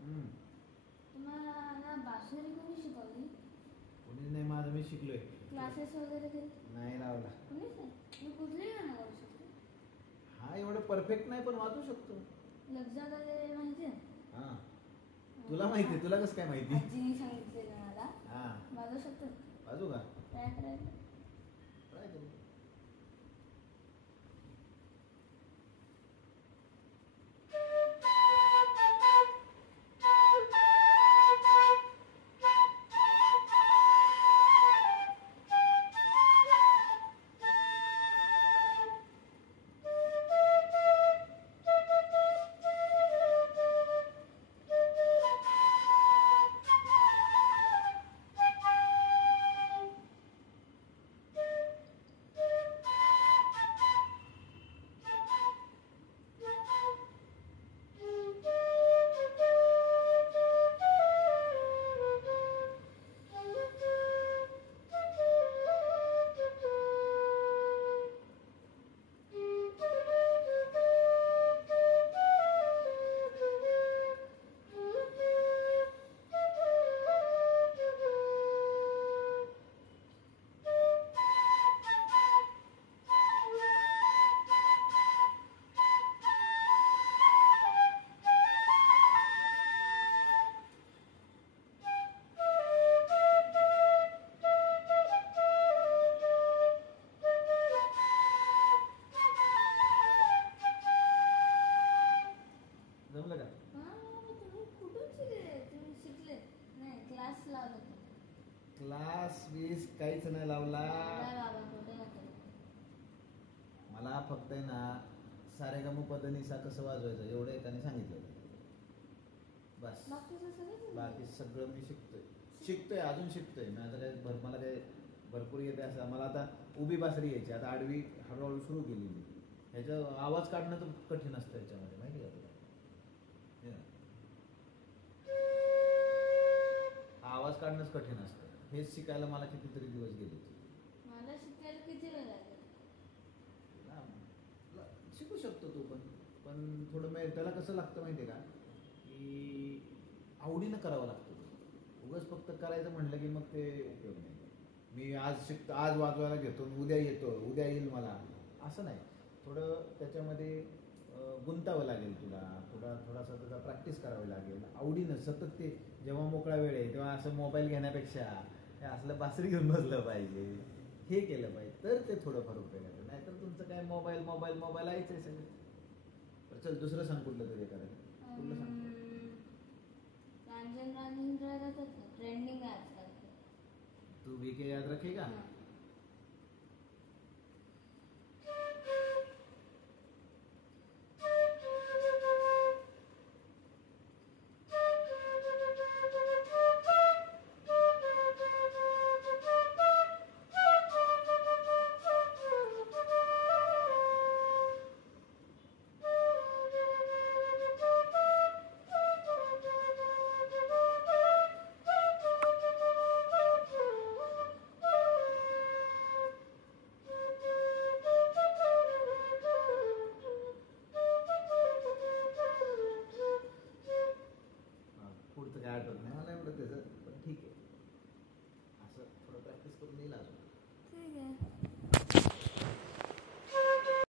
हम्म. तुम्हाला बासरी कोणी शिकवली? कोणी नाही, माझं मी शिकलोय. क्लासेस वगैरे काही? नाही लावला. कोणीच नाही. मी कुठली गाणं गाऊ शकते? हा एवढं परफेक्ट नाही पण वाजू शकतो. लग्जा वगैरे माहिती आहे? हा तुला माहिती आहे? तुला कसं काय माहिती? आजीने सांगितलेलं मला. हा वाजवू शकतो? वाजू का? ट्राय करायचं. ट्राय करू. जमलं का? तुम्ही कुठून शिकले? तुम्ही शिकले नाही, क्लास लावला का? क्लास वीस काहीच नाही लावला. नाही बाबा, कुठे नका. मला फक्त आहे ना सारेगम पदनिसा कसं वाजवायचं एवढं एकाने सांगितलं. बस बाकी सगळं मी शिकतोय अजून शिकतोय. माझं काय मला काय भरपूर येते असं. मला आता उभी बासरी यायची, आता आडवी हळूहळू सुरू केली मी. ह्याचा आवाज काढणं तर कठीण असतं याच्यामध्ये, माहिती का तुला? आवाज काढणंच कठीण असतं. हेच शिकायला मला कितीतरी दिवस गेले. मला शिकायला किती वेळ लागेल? शिकू शकतो तू पण थोडं त्याला कसं लागतं माहिती आहे का, की आवडीनं करावं लागतं. उगाच फक्त करायचं म्हटलं की मग ते उपयोग नाही. मी आज शिकतो, आज वाजवायला घेतो, उद्या येतो, उद्या येईल मला, असं नाही. थोडं त्याच्यामध्ये गुंतावं लागेल तुला. थोडासा तुला प्रॅक्टिस करावी लागेल आवडीनं सतत. ते जेव्हा मोकळा वेळ आहे तेव्हा असं मोबाईल घेण्यापेक्षा हे असलं बासरी घेऊन बसलं पाहिजे, हे केलं पाहिजे, तर ते थोडंफार उपयोग आहे. नाहीतर तुमचं काय मोबाईल मोबाईल मोबाईल आहेच आहे सगळं. तर चल दुसरं सांग कुठलं तरी करायला. कुठलं सांग? ट्रेंडिंग आहे आजकाल. तू भी के याद रखेगा.